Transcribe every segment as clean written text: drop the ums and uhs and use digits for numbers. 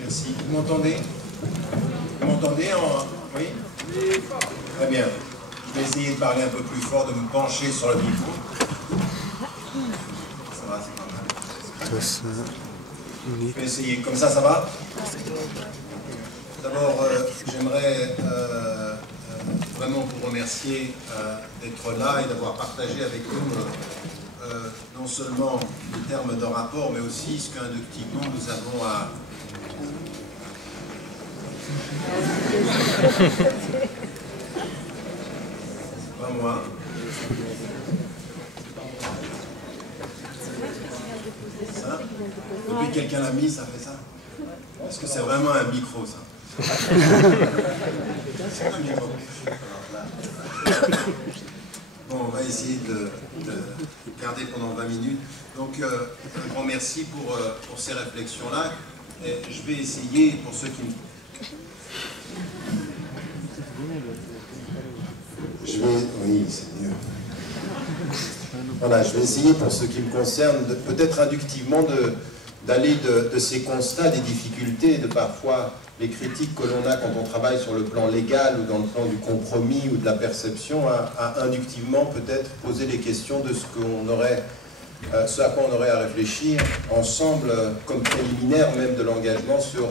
Merci. Vous m'entendez? Vous m'entendez Oui? Très bien. Je vais essayer de parler un peu plus fort, de me pencher sur le micro. Ça va, c'est pas mal. Je vais essayer. Comme ça va? D'abord, j'aimerais vraiment vous remercier d'être là et d'avoir partagé avec nous non seulement les termes d'un rapport, mais aussi ce qu'inductivement nous avons à... Pas moi. Ça? Depuis que quelqu'un l'a mis, ça fait ça? Est-ce que c'est vraiment un micro, ça? C'est un micro. Bon, on va essayer de garder pendant 20 minutes. Donc, un grand merci pour ces réflexions-là. Je vais essayer, pour ceux qui... Oui, c'est mieux. Voilà, je vais essayer, pour ce qui me concerne, peut-être inductivement d'aller de ces constats, des difficultés, de parfois les critiques que l'on a quand on travaille sur le plan légal ou dans le plan du compromis ou de la perception, à inductivement peut-être poser les questions de ce à quoi on aurait à réfléchir ensemble, comme préliminaire même de l'engagement sur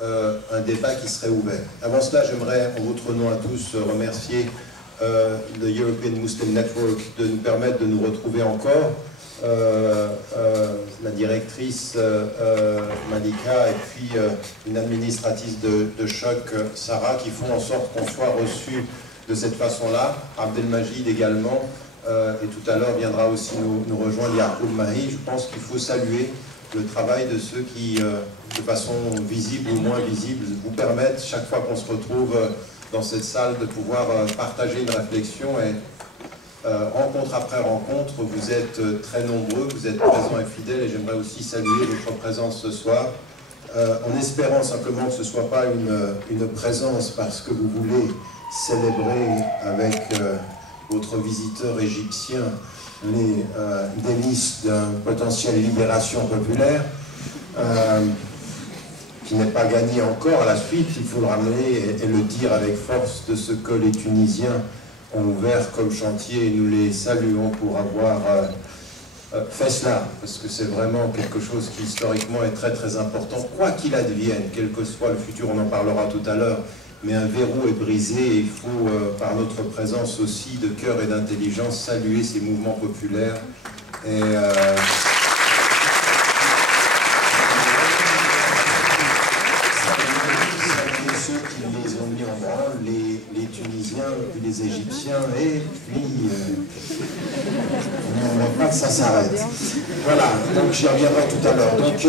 un débat qui serait ouvert. Avant cela, j'aimerais, en votre nom à tous, remercier le European Muslim Network de nous permettre de nous retrouver encore. La directrice Malika et puis une administratrice de choc, Sarah, qui font en sorte qu'on soit reçu de cette façon-là. Abdelmajid également, et tout à l'heure viendra aussi nous rejoindre Yacoub Mahi. Je pense qu'il faut saluer le travail de ceux qui, de façon visible ou moins visible, vous permettent, chaque fois qu'on se retrouve dans cette salle, de pouvoir partager une réflexion. Et rencontre après rencontre, vous êtes très nombreux, vous êtes présents et fidèles, et j'aimerais aussi saluer votre présence ce soir, en espérant simplement que ce ne soit pas une présence parce que vous voulez célébrer avec votre visiteur égyptien les délices d'une potentielle libération populaire, qui n'est pas gagné encore. À la suite, il faut le ramener et le dire avec force de ce que les Tunisiens ont ouvert comme chantier, et nous les saluons pour avoir fait cela, parce que c'est vraiment quelque chose qui historiquement est très très important, quoi qu'il advienne, quel que soit le futur, on en parlera tout à l'heure, mais un verrou est brisé et il faut, par notre présence aussi de cœur et d'intelligence, saluer ces mouvements populaires et ceux qui les ont mis en branle, les Tunisiens, puis les Égyptiens, et puis on ne veut pas que ça s'arrête. Voilà, donc j'y reviendrai tout à l'heure. Donc,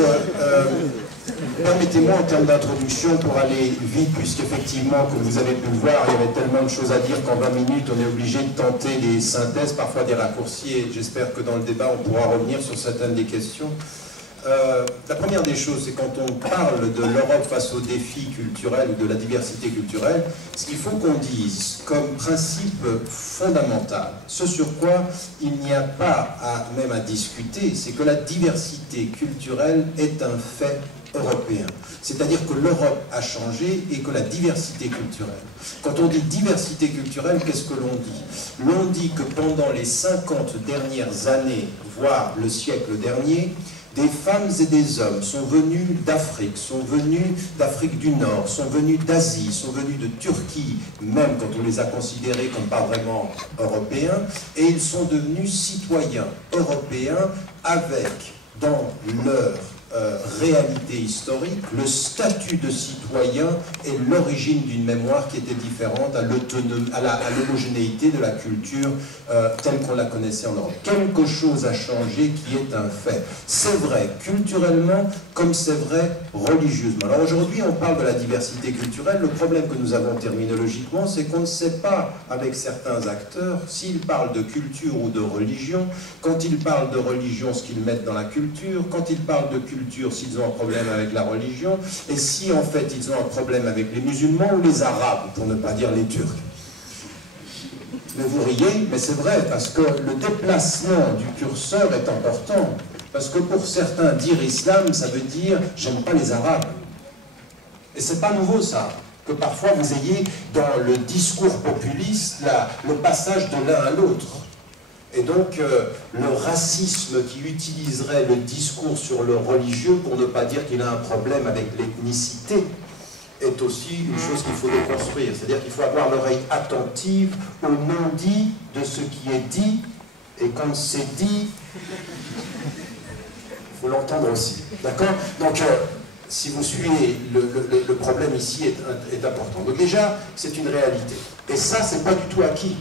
permettez-moi en termes d'introduction, pour aller vite, puisqu'effectivement, comme vous avez pu le voir, il y avait tellement de choses à dire qu'en 20 minutes, on est obligé de tenter des synthèses, parfois des raccourcis, et j'espère que dans le débat, on pourra revenir sur certaines des questions. La première des choses, c'est quand on parle de l'Europe face aux défis culturels ou de la diversité culturelle, ce qu'il faut qu'on dise comme principe fondamental, ce sur quoi il n'y a pas même à discuter, c'est que la diversité culturelle est un fait européen. C'est-à-dire que l'Europe a changé et que la diversité culturelle. Quand on dit diversité culturelle, qu'est-ce que l'on dit? L'on dit que pendant les 50 dernières années, voire le siècle dernier, des femmes et des hommes sont venus d'Afrique, sont venus d'Afrique du Nord, sont venus d'Asie, sont venus de Turquie, même quand on les a considérés comme pas vraiment européens, et ils sont devenus citoyens européens avec, dans leur réalité historique, le statut de citoyen et l'origine d'une mémoire qui était différente à l'homogénéité de la culture telle qu'on la connaissait en Europe. Quelque chose a changé qui est un fait. C'est vrai culturellement comme c'est vrai religieusement. Alors aujourd'hui, on parle de la diversité culturelle. Le problème que nous avons terminologiquement, c'est qu'on ne sait pas, avec certains acteurs, s'ils parlent de culture ou de religion, quand ils parlent de religion, ce qu'ils mettent dans la culture, quand ils parlent de culture, s'ils ont un problème avec la religion, et si en fait ils ont un problème avec les musulmans ou les arabes, pour ne pas dire les turcs. Mais vous riez, mais c'est vrai, parce que le déplacement du curseur est important. Parce que pour certains, dire islam, ça veut dire « j'aime pas les Arabes ». Et c'est pas nouveau ça, que parfois vous ayez dans le discours populiste le passage de l'un à l'autre. Et donc le racisme qui utiliserait le discours sur le religieux pour ne pas dire qu'il a un problème avec l'ethnicité est aussi une chose qu'il faut déconstruire. C'est-à-dire qu'il faut avoir l'oreille attentive au non-dit de ce qui est dit, et quand c'est dit, il faut l'entendre aussi. D'accord? Donc, si vous suivez, le problème ici est important. Donc déjà, c'est une réalité. Et ça, c'est pas du tout acquis.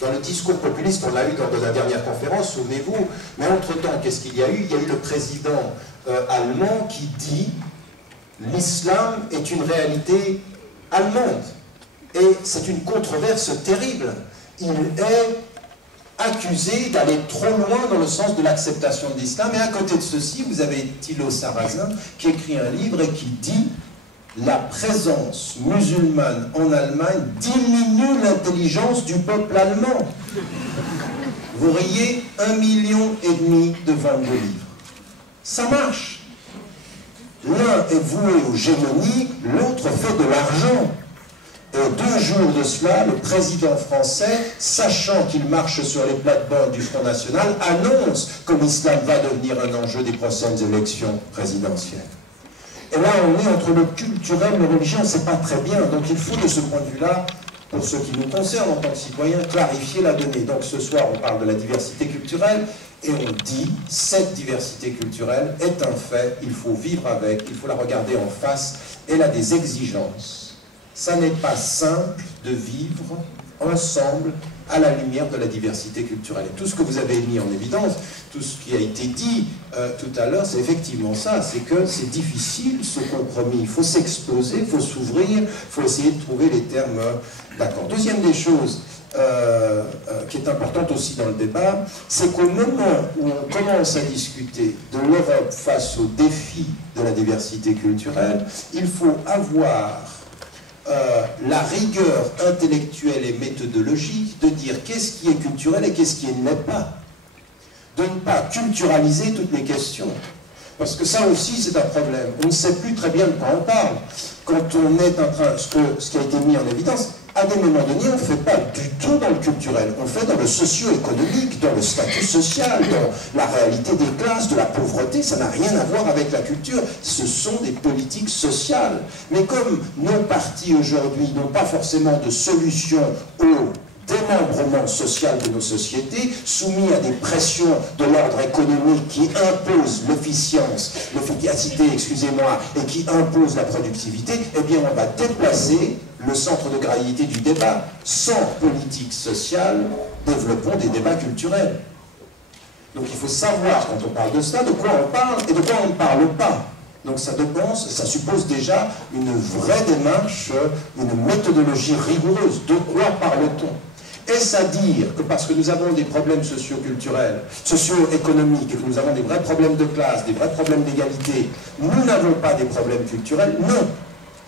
Dans le discours populiste, on l'a eu lors de la dernière conférence, souvenez-vous, mais entre-temps, qu'est-ce qu'il y a eu? Il y a eu le président allemand qui dit « l'islam est une réalité allemande ». Et c'est une controverse terrible. Il est accusé d'aller trop loin dans le sens de l'acceptation de l'islam. Et à côté de ceci, vous avez Thilo Sarrazin qui écrit un livre et qui dit « La présence musulmane en Allemagne diminue l'intelligence du peuple allemand ». Vous riez, 1,5 million de ventes de livres. Ça marche. L'un est voué aux gémonies, l'autre fait de l'argent. Et 2 jours de cela, le président français, sachant qu'il marche sur les plates-bandes du Front National, annonce que l'islam va devenir un enjeu des prochaines élections présidentielles. Et là, on est entre le culturel et le religieux, on ne sait pas très bien. Donc il faut, de ce point de vue-là, pour ce qui nous concerne en tant que citoyens, clarifier la donnée. Donc ce soir, on parle de la diversité culturelle, et on dit, cette diversité culturelle est un fait, il faut vivre avec, il faut la regarder en face, elle a des exigences. Ça n'est pas simple de vivre ensemble à la lumière de la diversité culturelle. Et tout ce que vous avez mis en évidence, tout ce qui a été dit tout à l'heure, c'est effectivement ça, c'est que c'est difficile ce compromis. Il faut s'exposer, il faut s'ouvrir, il faut essayer de trouver les termes d'accord. Deuxième des choses qui est importante aussi dans le débat, c'est qu'au moment où on commence à discuter de l'Europe face aux défis de la diversité culturelle, il faut avoir la rigueur intellectuelle et méthodologique de dire qu'est-ce qui est culturel et qu'est-ce qui ne l'est pas. De ne pas culturaliser toutes les questions. Parce que ça aussi, c'est un problème. On ne sait plus très bien de quoi on parle. Quand on est en train, ce qui a été mis en évidence, à des moments donnés, on ne fait pas du tout dans le culturel. On fait dans le socio-économique, dans le statut social, dans la réalité des classes, de la pauvreté. Ça n'a rien à voir avec la culture. Ce sont des politiques sociales. Mais comme nos partis aujourd'hui n'ont pas forcément de solution au démembrement social de nos sociétés, soumis à des pressions de l'ordre économique qui imposent l'efficacité, excusez-moi, et qui imposent la productivité, eh bien on va déplacer le centre de gravité du débat. Sans politique sociale, développons des débats culturels. Donc il faut savoir, quand on parle de cela, de quoi on parle et de quoi on ne parle pas. Donc ça suppose déjà une vraie démarche, une méthodologie rigoureuse. De quoi parle-t-on? Est-ce à dire que parce que nous avons des problèmes socio-culturels, socio-économiques, et que nous avons des vrais problèmes de classe, des vrais problèmes d'égalité, nous n'avons pas des problèmes culturels? Non.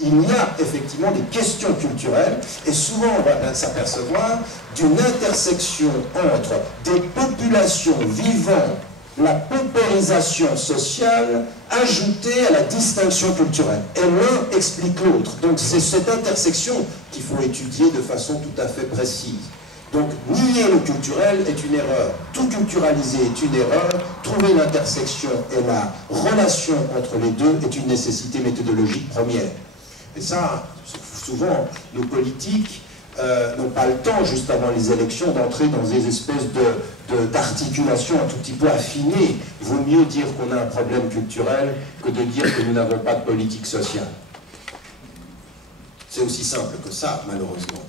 Il y a effectivement des questions culturelles, et souvent on va s'apercevoir d'une intersection entre des populations vivant la paupérisation sociale ajoutée à la distinction culturelle. Et l'un explique l'autre. Donc c'est cette intersection qu'il faut étudier de façon tout à fait précise. Donc nier le culturel est une erreur. Tout culturaliser est une erreur. Trouver l'intersection et la relation entre les deux est une nécessité méthodologique première. Et ça, souvent, nos politiques n'ont pas le temps, juste avant les élections, d'entrer dans des espèces d'articulation un tout petit peu affinées. Vaut mieux dire qu'on a un problème culturel que de dire que nous n'avons pas de politique sociale. C'est aussi simple que ça, malheureusement.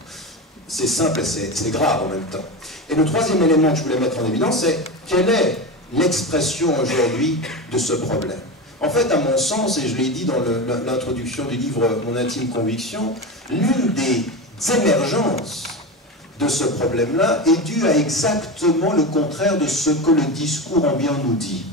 C'est simple et c'est grave en même temps. Et le troisième élément que je voulais mettre en évidence, c'est quelle est l'expression aujourd'hui de ce problème. En fait, à mon sens, et je l'ai dit dans l'introduction du livre Mon intime conviction, l'une des émergences de ce problème-là est due à exactement le contraire de ce que le discours ambiant nous dit.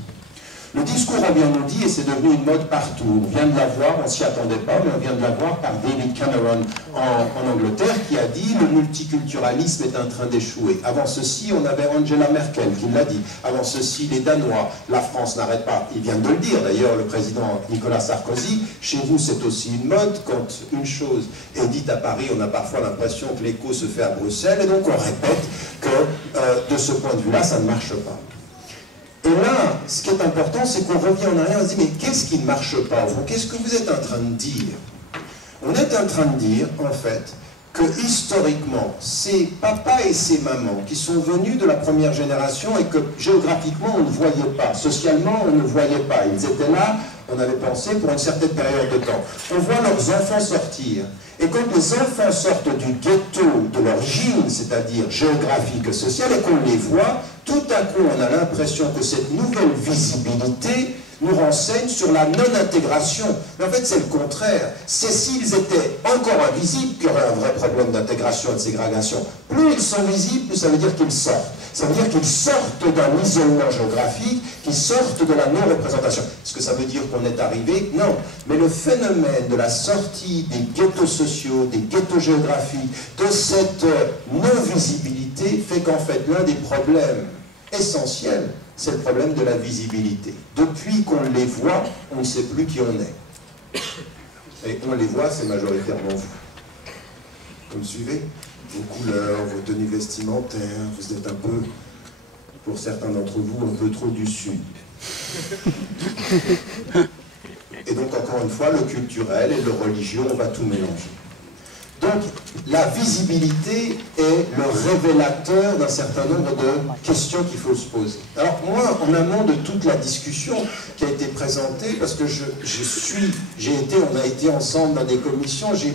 Le discours, on vient nous dire, et c'est devenu une mode partout. On vient de la voir, on ne s'y attendait pas, mais on vient de la voir par David Cameron en Angleterre, qui a dit « le multiculturalisme est en train d'échouer ». Avant ceci, on avait Angela Merkel qui l'a dit. Avant ceci, les Danois. La France n'arrête pas. Il vient de le dire, d'ailleurs, le président Nicolas Sarkozy. Chez vous, c'est aussi une mode. Quand une chose est dite à Paris, on a parfois l'impression que l'écho se fait à Bruxelles, et donc on répète que de ce point de vue-là, ça ne marche pas. Et là, ce qui est important, c'est qu'on revient en arrière et on se dit, mais qu'est-ce qui ne marche pas au fond? Qu'est-ce que vous êtes en train de dire? On est en train de dire, en fait, que historiquement, ces papas et ces mamans qui sont venus de la première génération et que géographiquement, on ne voyait pas, socialement, on ne voyait pas. Ils étaient là, on avait pensé, pour une certaine période de temps. On voit leurs enfants sortir. Et quand les enfants sortent du ghetto de l'origine, c'est-à-dire géographique et sociale, et qu'on les voit, tout à coup, on a l'impression que cette nouvelle visibilité nous renseigne sur la non-intégration. Mais en fait, c'est le contraire. C'est s'ils étaient encore invisibles qu'il y aurait un vrai problème d'intégration et de ségrégation. Plus ils sont visibles, plus ça veut dire qu'ils sortent. Ça veut dire qu'ils sortent d'un isolement géographique, qu'ils sortent de la non-représentation. Est-ce que ça veut dire qu'on est arrivé? Non. Mais le phénomène de la sortie des ghettos sociaux, des ghettos géographiques, de cette non-visibilité, fait qu'en fait, l'un des problèmes essentiels, c'est le problème de la visibilité. Depuis qu'on les voit, on ne sait plus qui on est. Et on les voit, c'est majoritairement vous. Vous me suivez? Vos couleurs, vos tenues vestimentaires, vous êtes un peu, pour certains d'entre vous, un peu trop du Sud. Et donc, encore une fois, le culturel et le religieux, on va tout mélanger. Donc, la visibilité est le révélateur d'un certain nombre de questions qu'il faut se poser. Alors, moi, en amont de toute la discussion qui a été présentée, parce que on a été ensemble dans des commissions, je ne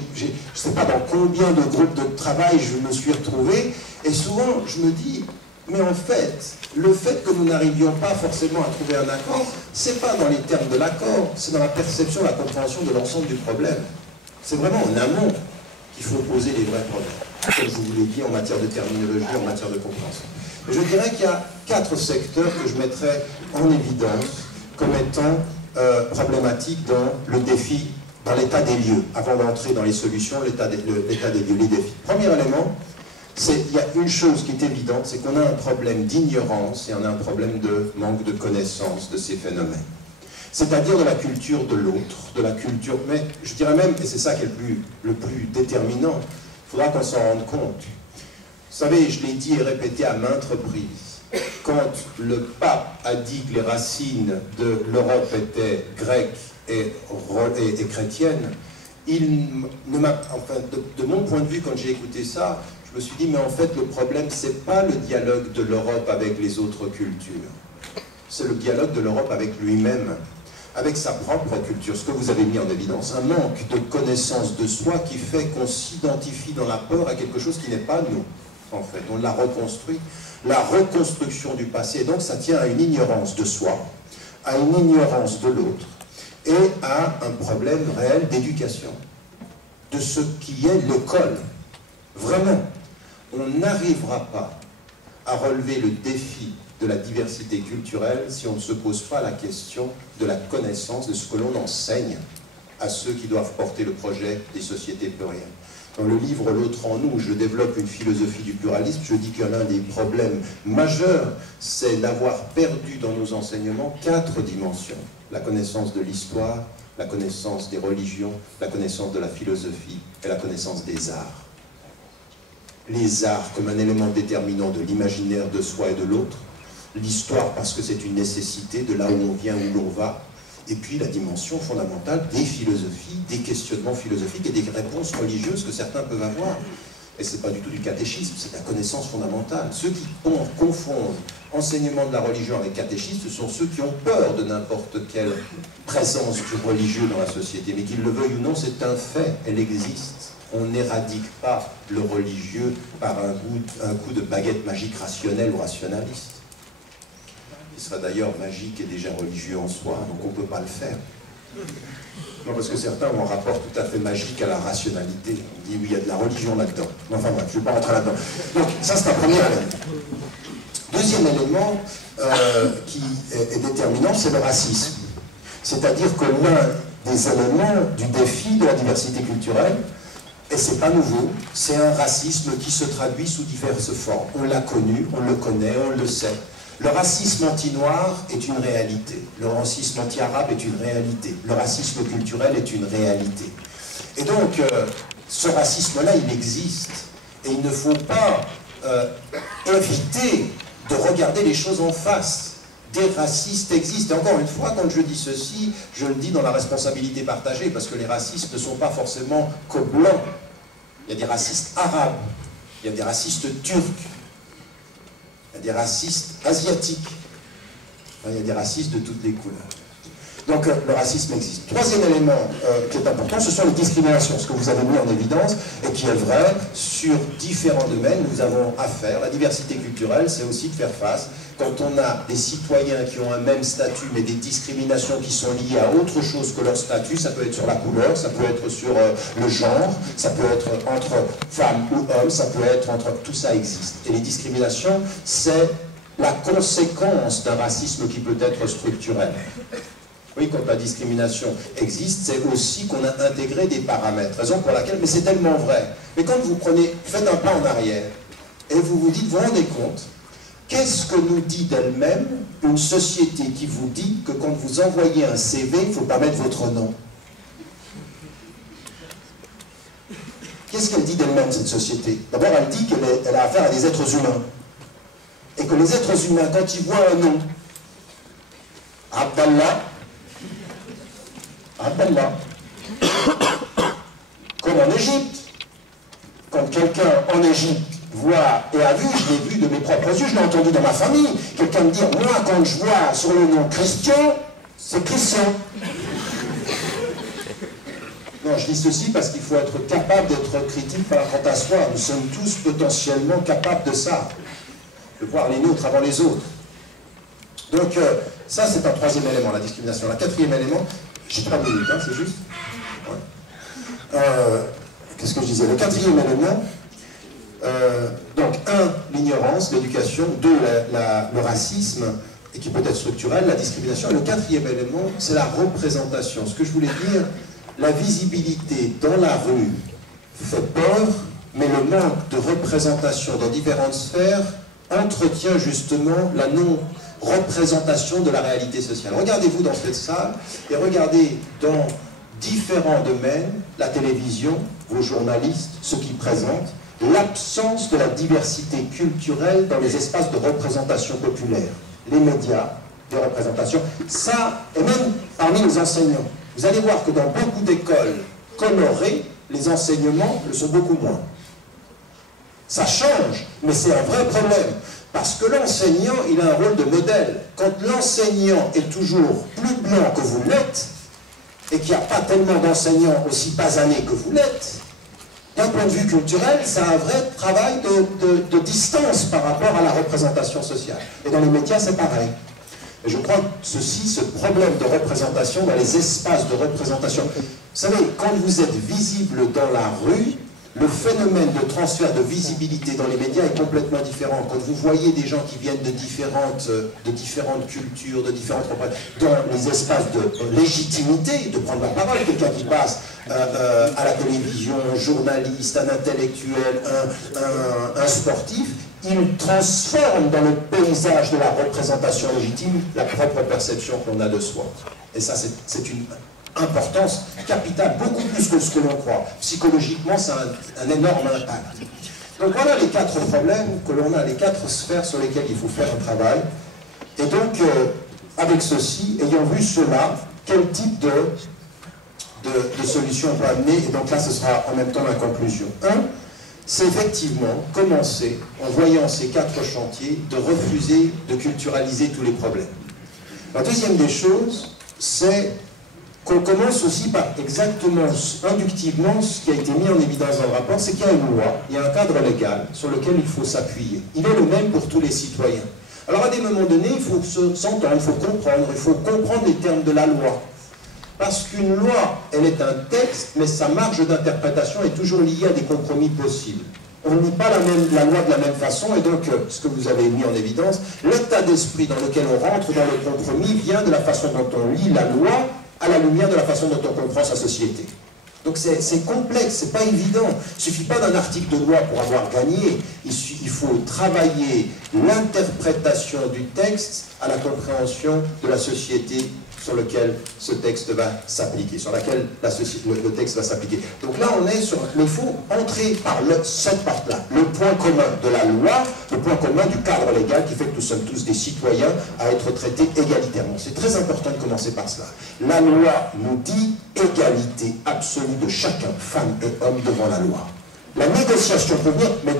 sais pas dans combien de groupes de travail je me suis retrouvé, et souvent, je me dis, mais en fait, le fait que nous n'arrivions pas forcément à trouver un accord, c'est pas dans les termes de l'accord, c'est dans la perception, la compréhension de l'ensemble du problème. C'est vraiment en amont qu'il faut poser les vrais problèmes, comme je vous l'ai dit, en matière de terminologie, en matière de compréhension. Et je dirais qu'il y a 4 secteurs que je mettrais en évidence comme étant problématiques dans le défi, dans l'état des lieux, avant d'entrer dans les solutions, l'état des lieux, les défis. Premier élément, il y a une chose qui est évidente, c'est qu'on a un problème d'ignorance et on a un problème de manque de connaissance de ces phénomènes. C'est-à-dire de la culture de l'autre, de la culture, mais je dirais même, et c'est ça qui est le plus déterminant, il faudra qu'on s'en rende compte. Vous savez, je l'ai dit et répété à maintes reprises, quand le pape a dit que les racines de l'Europe étaient grecques et chrétiennes, enfin, de mon point de vue, quand j'ai écouté ça, je me suis dit, mais en fait, le problème, c'est pas le dialogue de l'Europe avec les autres cultures, c'est le dialogue de l'Europe avec lui-même, avec sa propre culture, ce que vous avez mis en évidence, un manque de connaissance de soi qui fait qu'on s'identifie dans la peur à quelque chose qui n'est pas nous, en fait. On l'a reconstruit, la reconstruction du passé, donc ça tient à une ignorance de soi, à une ignorance de l'autre, et à un problème réel d'éducation, de ce qui est l'école. Vraiment, on n'arrivera pas à relever le défi de la diversité culturelle si on ne se pose pas la question de la connaissance de ce que l'on enseigne à ceux qui doivent porter le projet des sociétés plurielles. Dans le livre « L'autre en nous », je développe une philosophie du pluralisme. Je dis que l'un des problèmes majeurs, c'est d'avoir perdu dans nos enseignements 4 dimensions. La connaissance de l'histoire, la connaissance des religions, la connaissance de la philosophie et la connaissance des arts. Les arts comme un élément déterminant de l'imaginaire de soi et de l'autre, l'histoire parce que c'est une nécessité de là où on vient, où l'on va, et puis la dimension fondamentale des philosophies, des questionnements philosophiques et des réponses religieuses que certains peuvent avoir. Et ce n'est pas du tout du catéchisme, c'est la connaissance fondamentale. Ceux qui confondent enseignement de la religion avec catéchisme, ce sont ceux qui ont peur de n'importe quelle présence du religieux dans la société. Mais qu'ils le veuillent ou non, c'est un fait, elle existe. On n'éradique pas le religieux par un coup de baguette magique rationnelle ou rationaliste. Qui sera d'ailleurs magique et déjà religieux en soi, donc on ne peut pas le faire. Non, parce que certains ont un rapport tout à fait magique à la rationalité. On dit oui, il y a de la religion là-dedans. Enfin bref, je ne vais pas rentrer là-dedans. Donc ça, c'est un premier élément. Deuxième élément qui est déterminant, c'est le racisme. C'est-à-dire que l'un des éléments du défi de la diversité culturelle, et c'est pas nouveau, c'est un racisme qui se traduit sous diverses formes. On l'a connu, on le connaît, on le sait. Le racisme anti-noir est une réalité. Le racisme anti-arabe est une réalité. Le racisme culturel est une réalité. Et donc, ce racisme-là, il existe. Et il ne faut pas éviter de regarder les choses en face. Des racistes existent. Et encore une fois, quand je dis ceci, je le dis dans la responsabilité partagée, parce que les racistes ne sont pas forcément que blancs. Il y a des racistes arabes, il y a des racistes turcs, il y a des racistes asiatiques, il y a des racistes de toutes les couleurs. Donc le racisme existe. Troisième élément qui est important, ce sont les discriminations, ce que vous avez mis en évidence et qui est vrai sur différents domaines. Nous avons à faire. La diversité culturelle, c'est aussi de faire face. Quand on a des citoyens qui ont un même statut, mais des discriminations qui sont liées à autre chose que leur statut, ça peut être sur la couleur, ça peut être sur le genre, ça peut être entre femmes ou hommes, ça peut être entre... Tout ça existe. Et les discriminations, c'est la conséquence d'un racisme qui peut être structurel. Oui, quand la discrimination existe, c'est aussi qu'on a intégré des paramètres. Raison pour laquelle, mais c'est tellement vrai. Mais quand vous prenez, faites un pas en arrière, et vous vous dites, vous vous rendez compte, qu'est-ce que nous dit d'elle-même une société qui vous dit que quand vous envoyez un CV, il ne faut pas mettre votre nom? Qu'est-ce qu'elle dit d'elle-même, cette société? D'abord, elle dit qu'elle a affaire à des êtres humains. Et que les êtres humains, quand ils voient un nom, Abdallah, comme en Égypte, quand quelqu'un en Égypte voit et a vu, je l'ai vu de mes propres yeux, je l'ai entendu dans ma famille, quelqu'un me dire, moi quand je vois sur le nom Christian, c'est Christian. Non, je dis ceci parce qu'il faut être capable d'être critique par rapport à soi. Nous sommes tous potentiellement capables de ça, de voir les nôtres avant les autres. Donc ça c'est un troisième élément, la discrimination. Le quatrième élément, j'ai 3 minutes, hein, c'est juste ouais. Qu'est-ce que je disais? Le quatrième élément, donc, 1, l'ignorance, l'éducation, 2, le racisme, et qui peut être structurel, la discrimination, et le quatrième élément, c'est la représentation. Ce que je voulais dire, la visibilité dans la rue fait peur, mais le manque de représentation dans différentes sphères entretient justement la non-représentation de la réalité sociale. Regardez-vous dans cette salle, et regardez dans différents domaines, la télévision, vos journalistes, ceux qui présentent, l'absence de la diversité culturelle dans les espaces de représentation populaire, les médias de représentation, ça, et même parmi les enseignants. Vous allez voir que dans beaucoup d'écoles colorées, les enseignements le sont beaucoup moins. Ça change, mais c'est un vrai problème, parce que l'enseignant, il a un rôle de modèle. Quand l'enseignant est toujours plus blanc que vous l'êtes, et qu'il n'y a pas tellement d'enseignants aussi basanés que vous l'êtes, d'un point de vue culturel, c'est un vrai travail de distance par rapport à la représentation sociale. Et dans les médias, c'est pareil. Et je crois que ce problème de représentation, dans les espaces de représentation, vous savez, quand vous êtes visible dans la rue, le phénomène de transfert de visibilité dans les médias est complètement différent. Quand vous voyez des gens qui viennent de différentes cultures, de différentes dans les espaces de légitimité, de prendre la parole, quelqu'un qui passe à la télévision, un journaliste, un intellectuel, un sportif, il transforme dans le paysage de la représentation légitime la propre perception qu'on a de soi. Et ça, c'est une importance capitale, beaucoup plus que ce que l'on croit. Psychologiquement, ça a un énorme impact. Donc voilà les 4 problèmes que l'on a, les 4 sphères sur lesquelles il faut faire un travail. Et donc, avec ceci, ayant vu cela, quel type de solution on peut amener? Et donc là, ce sera en même temps la conclusion. 1, c'est effectivement commencer, en voyant ces 4 chantiers, de refuser de culturaliser tous les problèmes. La deuxième des choses, c'est qu'on commence aussi par exactement, inductivement, ce qui a été mis en évidence dans le rapport, c'est qu'il y a une loi, il y a un cadre légal sur lequel il faut s'appuyer. Il est le même pour tous les citoyens. Alors à des moments donnés, il faut s'entendre, il faut comprendre les termes de la loi. Parce qu'une loi, elle est un texte, mais sa marge d'interprétation est toujours liée à des compromis possibles. On ne lit pas la loi de la même façon, et donc, ce que vous avez mis en évidence, l'état d'esprit dans lequel on rentre dans le compromis vient de la façon dont on lit la loi à la lumière de la façon dont on comprend sa société. Donc c'est complexe, c'est pas évident. Il ne suffit pas d'un article de loi pour avoir gagné. Il faut travailler l'interprétation du texte à la compréhension de la société sur laquelle ce texte va s'appliquer, sur laquelle le texte va s'appliquer. Donc là, on est sur... Mais il faut entrer par cette porte-là, le point commun de la loi, le point commun du cadre légal qui fait que nous sommes tous des citoyens à être traités égalitairement. C'est très important de commencer par cela. La loi nous dit égalité absolue de chacun, femme et homme, devant la loi. La négociation peut venir, mais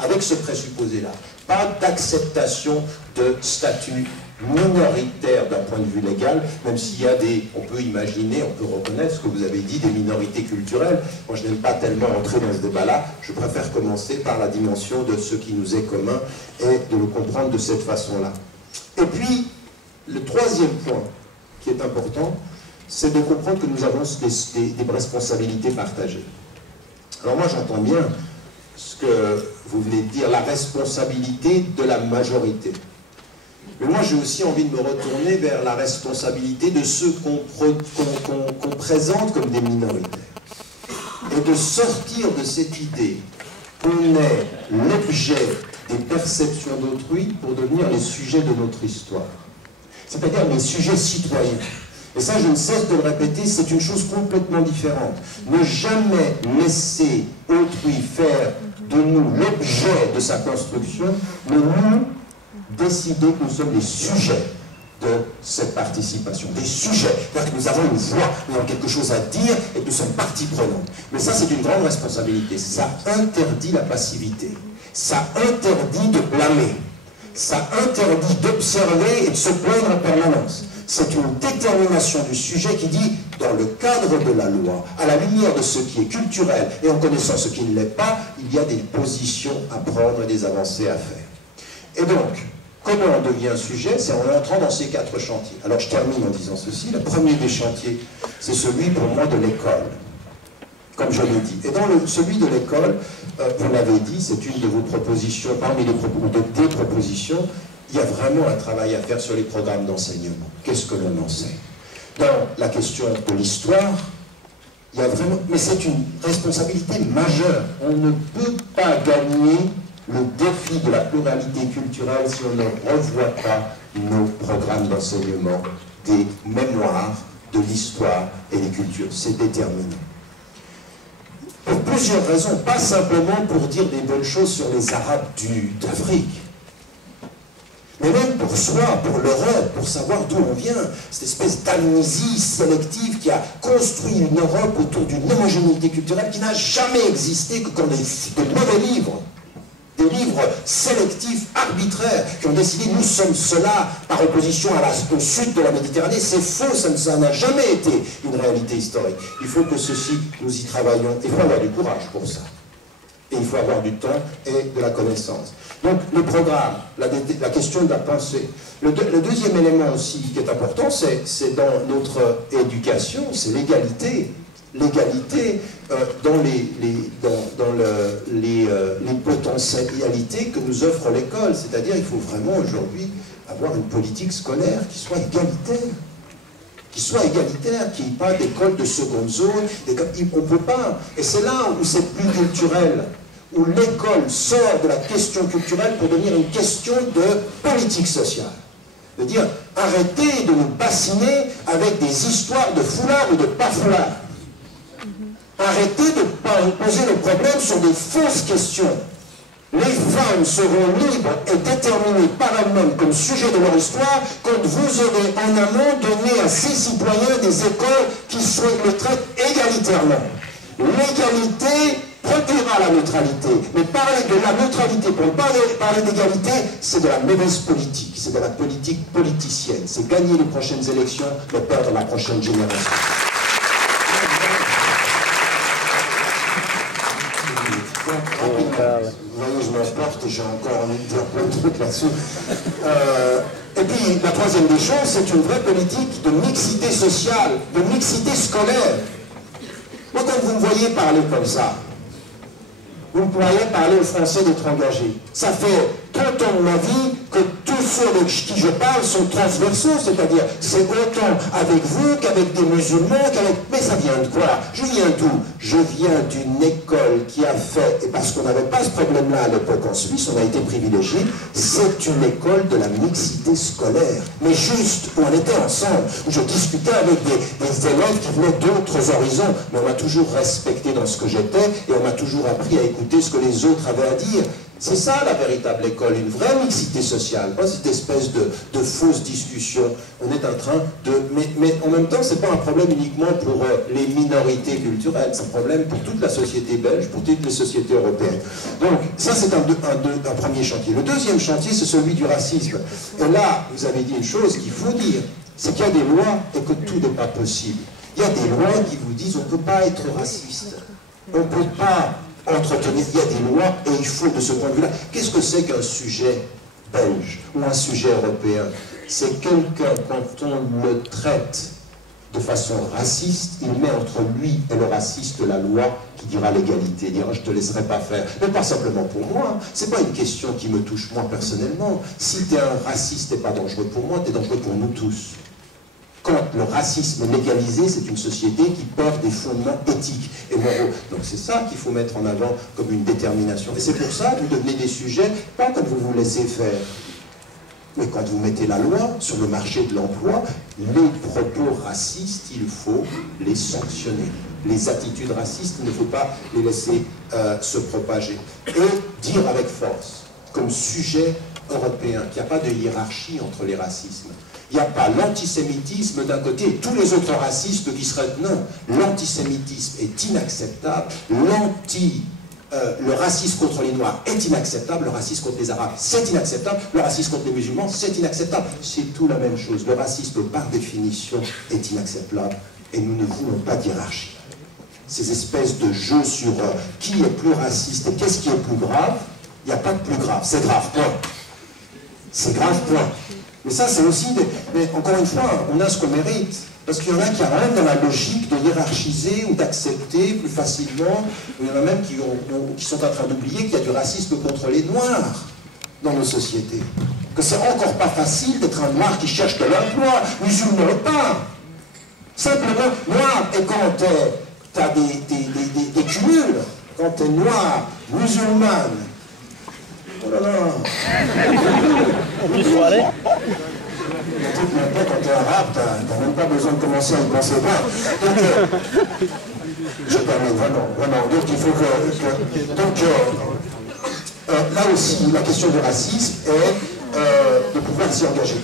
avec ce présupposé-là. Pas d'acceptation de statut minoritaire d'un point de vue légal, même s'il y a on peut imaginer, on peut reconnaître ce que vous avez dit, des minorités culturelles. Moi, je n'aime pas tellement entrer dans ce débat-là. Je préfère commencer par la dimension de ce qui nous est commun et de le comprendre de cette façon-là. Et puis, le troisième point qui est important, c'est de comprendre que nous avons des responsabilités partagées. Alors moi, j'entends bien ce que vous venez de dire, la responsabilité de la majorité. Mais moi, j'ai aussi envie de me retourner vers la responsabilité de ceux qu'on présente comme des minoritaires. Et de sortir de cette idée qu'on est l'objet des perceptions d'autrui pour devenir les sujets de notre histoire. C'est-à-dire les sujets citoyens. Et ça, je ne cesse de le répéter, c'est une chose complètement différente. Ne jamais laisser autrui faire de nous l'objet de sa construction, mais nous décider que nous sommes les sujets de cette participation, des sujets, c'est-à-dire que nous avons une voix, nous avons quelque chose à dire et que nous sommes partie prenante. Mais ça, c'est une grande responsabilité. Ça interdit la passivité, ça interdit de blâmer, ça interdit d'observer et de se plaindre en permanence. C'est une détermination du sujet qui dit, dans le cadre de la loi, à la lumière de ce qui est culturel et en connaissant ce qui ne l'est pas, il y a des positions à prendre et des avancées à faire. Et donc, comment on devient un sujet? C'est en entrant dans ces 4 chantiers. Alors je termine en disant ceci. Le premier des chantiers, c'est celui pour moi de l'école, comme je l'ai dit. Et dans celui de l'école, vous l'avez dit, c'est une de vos propositions, parmi des propositions, il y a vraiment un travail à faire sur les programmes d'enseignement. Qu'est-ce que l'on enseigne? Dans la question de l'histoire, il y a vraiment... Mais c'est une responsabilité majeure. On ne peut pas gagner le défi de la pluralité culturelle si on ne revoit pas nos programmes d'enseignement des mémoires, de l'histoire et des cultures. C'est déterminant. Pour plusieurs raisons, pas simplement pour dire des bonnes choses sur les Arabes d'Afrique, mais même pour soi, pour l'Europe, pour savoir d'où on vient, cette espèce d'amnésie sélective qui a construit une Europe autour d'une homogénéité culturelle qui n'a jamais existé que quand de mauvais livres, des livres sélectifs, arbitraires, qui ont décidé nous sommes cela par opposition au sud de la Méditerranée. C'est faux, ça n'a jamais été une réalité historique. Il faut que ceci, nous y travaillons. Il faut avoir du courage pour ça. Et il faut avoir du temps et de la connaissance. Donc, le programme, la question de la pensée. Le deuxième élément aussi qui est important, c'est dans notre éducation, c'est l'égalité. L'égalité dans les potentialités que nous offre l'école. C'est-à-dire, il faut vraiment aujourd'hui avoir une politique scolaire qui soit égalitaire. Qu'il n'y ait pas d'école de seconde zone. On ne peut pas. Et c'est là où c'est plus culturel, où l'école sort de la question culturelle pour devenir une question de politique sociale. De dire, arrêtez de nous bassiner avec des histoires de foulard ou de pas foulard. Arrêtez de poser le problème sur des fausses questions. Les femmes seront libres et déterminées par elles-mêmes comme sujet de leur histoire quand vous aurez en amont donné à ces citoyens des écoles qui les traitent égalitairement. L'égalité produira la neutralité. Mais parler de la neutralité pour parler d'égalité, c'est de la mauvaise politique. C'est de la politique politicienne. C'est gagner les prochaines élections, mais perdre la prochaine génération. Vous voyez, je m'emporte et j'ai encore envie de dire plein de trucs là-dessus. Et puis, la troisième des choses, c'est une vraie politique de mixité sociale, de mixité scolaire. Moi, quand vous me voyez parler comme ça, vous me pourriez parler au français d'être engagé. Ça fait 30 ans de ma vie que tous ceux avec qui je parle sont transversaux, c'est-à-dire c'est autant avec vous qu'avec des musulmans, qu'avec... Mais ça vient de quoi? Je viens d'où? Je viens d'une école qui a fait, et parce qu'on n'avait pas ce problème-là à l'époque en Suisse, on a été privilégié, c'est une école de la mixité scolaire. Mais juste, où on était ensemble, où je discutais avec des élèves qui venaient d'autres horizons, mais on m'a toujours respecté dans ce que j'étais, et on m'a toujours appris à écouter ce que les autres avaient à dire. C'est ça la véritable école, une vraie mixité sociale, pas cette espèce de fausse discussion. On est en train de... Mais en même temps, ce n'est pas un problème uniquement pour les minorités culturelles, c'est un problème pour toute la société belge, pour toutes les sociétés européennes. Donc, ça c'est un premier chantier. Le deuxième chantier, c'est celui du racisme. Et là, vous avez dit une chose qu'il faut dire, c'est qu'il y a des lois et que tout n'est pas possible. Il y a des lois qui vous disent on ne peut pas être raciste, on ne peut pas entretenir, il y a des lois et il faut de ce point de vue-là. Qu'est-ce que c'est qu'un sujet belge ou un sujet européen? C'est quelqu'un, quand on le traite de façon raciste, il met entre lui et le raciste la loi qui dira l'égalité, dira je ne te laisserai pas faire. Mais pas simplement pour moi, c'est pas une question qui me touche moi personnellement. Si tu es un raciste, tu n'es pas dangereux pour moi, tu es dangereux pour nous tous. Quand le racisme est légalisé, c'est une société qui perd des fondements éthiques et moraux. Donc c'est ça qu'il faut mettre en avant comme une détermination. Et c'est pour ça que vous devenez des sujets, pas quand vous vous laissez faire, mais quand vous mettez la loi sur le marché de l'emploi, les propos racistes, il faut les sanctionner. Les attitudes racistes, il ne faut pas les laisser se propager. Et dire avec force, comme sujet européen, qu'il n'y a pas de hiérarchie entre les racismes. Il n'y a pas l'antisémitisme d'un côté et tous les autres racistes qui seraient... Non, l'antisémitisme est inacceptable, le racisme contre les Noirs est inacceptable, le racisme contre les Arabes c'est inacceptable, le racisme contre les musulmans c'est inacceptable. C'est tout la même chose. Le racisme par définition est inacceptable et nous ne voulons pas de hiérarchie. Ces espèces de jeux sur qui est plus raciste et qu'est-ce qui est plus grave, il n'y a pas de plus grave, c'est grave, point. C'est grave, point. Mais ça, c'est aussi des... Mais encore une fois, on a ce qu'on mérite. Parce qu'il y en a qui rentrent dans la logique de hiérarchiser ou d'accepter plus facilement. Il y en a même qui sont en train d'oublier qu'il y a du racisme contre les Noirs dans nos sociétés. Que c'est encore pas facile d'être un Noir qui cherche de l'emploi, musulman ou pas. Simplement, Noir, et quand tu as des cumuls, quand tu es Noir, musulmane, oh là là. On peut se aller. Quand tu es arabe, tu n'as même pas besoin de commencer à y penser pas. Donc, je permets vraiment. Donc il faut là aussi, la question du racisme est de pouvoir s'y engager.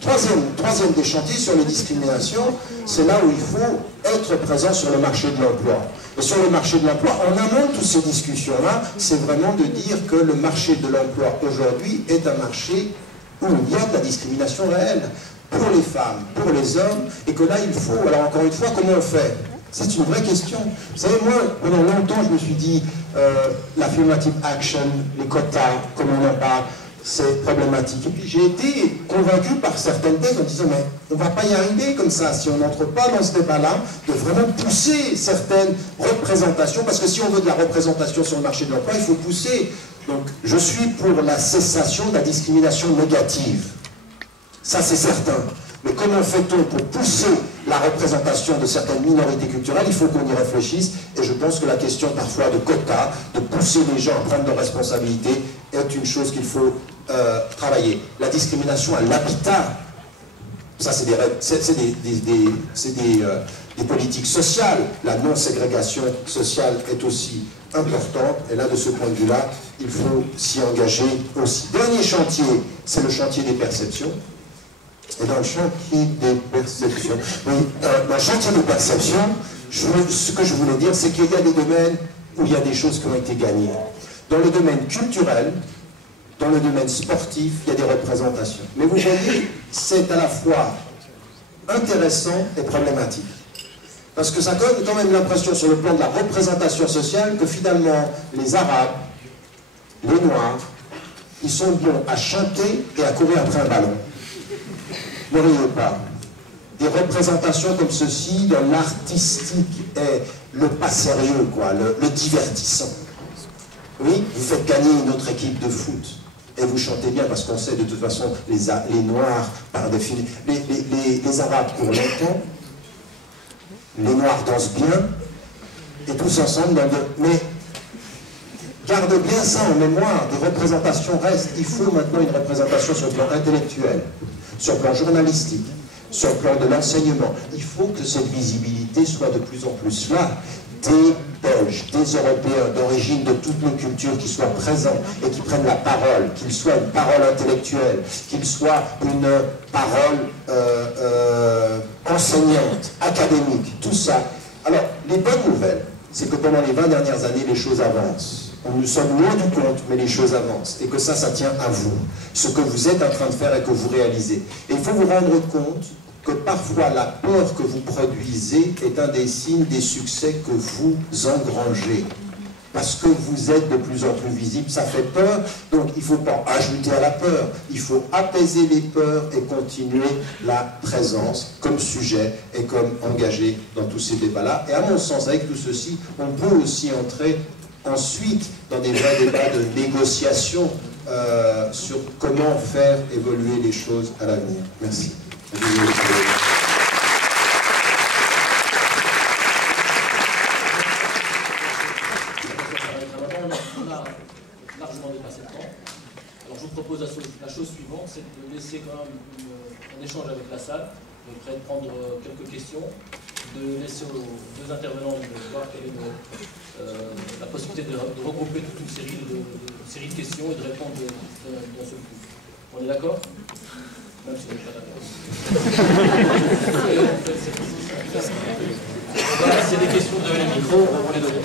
Troisième des chantiers sur les discriminations, c'est là où il faut être présent sur le marché de l'emploi. Et sur le marché de l'emploi, en amont de toutes ces discussions-là, c'est vraiment de dire que le marché de l'emploi aujourd'hui est un marché où il y a de la discrimination réelle pour les femmes, pour les hommes, et que là il faut, alors encore une fois, comment on fait? C'est une vraie question. Vous savez, moi, pendant longtemps, je me suis dit, l'affirmative action, les quotas, comme on en parle, c'est problématique. Et puis j'ai été convaincu par certaines thèses en disant, mais on ne va pas y arriver comme ça, si on n'entre pas dans ce débat-là, de vraiment pousser certaines représentations, parce que si on veut de la représentation sur le marché de l'emploi, il faut pousser. Donc je suis pour la cessation de la discrimination négative. Ça c'est certain. Mais comment fait-on pour pousser la représentation de certaines minorités culturelles? Il faut qu'on y réfléchisse, et je pense que la question parfois de quotas, de pousser les gens à prendre leurs responsabilités, est une chose qu'il faut travailler. La discrimination à l'habitat, ça c'est des politiques sociales. La non-ségrégation sociale est aussi importante, et là de ce point de vue-là, il faut s'y engager aussi. Dernier chantier, c'est le chantier des perceptions. Et dans le chantier des perceptions, dans le chantier des perceptions, ce que je voulais dire, c'est qu'il y a des domaines où il y a des choses qui ont été gagnées. Dans le domaine culturel, dans le domaine sportif, il y a des représentations. Mais vous voyez, c'est à la fois intéressant et problématique. Parce que ça donne quand même l'impression, sur le plan de la représentation sociale, que finalement, les Arabes, les Noirs, ils sont bons à chanter et à courir après un ballon. Ne riez pas. Des représentations comme ceci, dans l'artistique et le pas sérieux, quoi, le divertissant. Oui, vous faites gagner une autre équipe de foot. Et vous chantez bien, parce qu'on sait de toute façon, les Noirs, par définition, les Arabes courent longtemps, les Noirs dansent bien, et tous ensemble dans mais garde bien ça en mémoire, des représentations restent. Il faut maintenant une représentation sur le plan intellectuel, sur le plan journalistique, sur le plan de l'enseignement. Il faut que cette visibilité soit de plus en plus là. Des Belges, des Européens d'origine de toutes nos cultures qui soient présents et qui prennent la parole, qu'il soit une parole intellectuelle, qu'il soit une parole enseignante, académique, tout ça. Alors, les bonnes nouvelles, c'est que pendant les 20 dernières années, les choses avancent. Nous sommes loin du compte, mais les choses avancent. Et que ça tient à vous. Ce que vous êtes en train de faire et que vous réalisez. Et il faut vous rendre compte que parfois la peur que vous produisez est un des signes des succès que vous engrangez. Parce que vous êtes de plus en plus visible, ça fait peur, donc il ne faut pas ajouter à la peur, il faut apaiser les peurs et continuer la présence comme sujet et comme engagé dans tous ces débats-là. Et à mon sens, avec tout ceci, on peut aussi entrer ensuite dans des vrais débats de négociation sur comment faire évoluer les choses à l'avenir. Merci. On a largement dépassé le temps. Alors je vous propose la chose suivante, c'est de laisser quand même un échange avec la salle, de près de prendre quelques questions, de laisser aux deux intervenants de voir quelle est la possibilité de regrouper toute une série de questions et de répondre d'un seul coup. On est d'accord? Même si on n'est pas d'accord. C'est des questions de les micros, on va les donner.